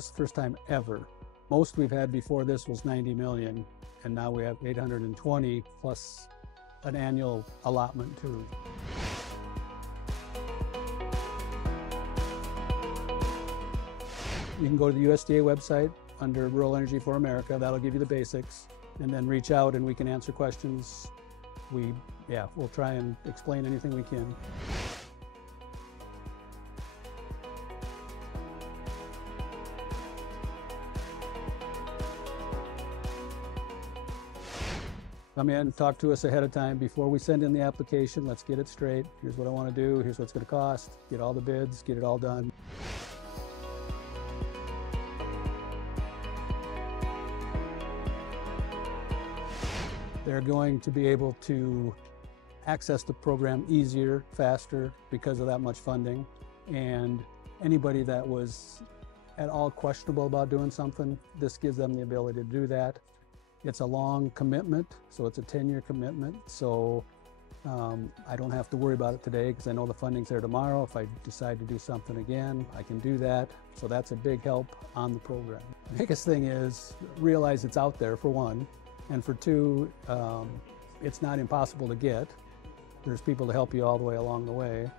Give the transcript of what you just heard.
This is the first time ever. Most we've had before this was 90 million, and now we have 820 plus an annual allotment too. You can go to the USDA website under Rural Energy for America. That'll give you the basics, and then reach out and we can answer questions. We'll try and explain anything we can. Come in, talk to us ahead of time before we send in the application. Let's get it straight. Here's what I want to do. Here's what it's going to cost. Get all the bids, get it all done. They're going to be able to access the program easier, faster because of that much funding. And anybody that was at all questionable about doing something, this gives them the ability to do that. It's a long commitment, so it's a 10-year commitment. So I don't have to worry about it today because I know the funding's there tomorrow. If I decide to do something again, I can do that. So that's a big help on the program. The biggest thing is realize it's out there, for one. And for two, it's not impossible to get. There's people to help you all the way along the way.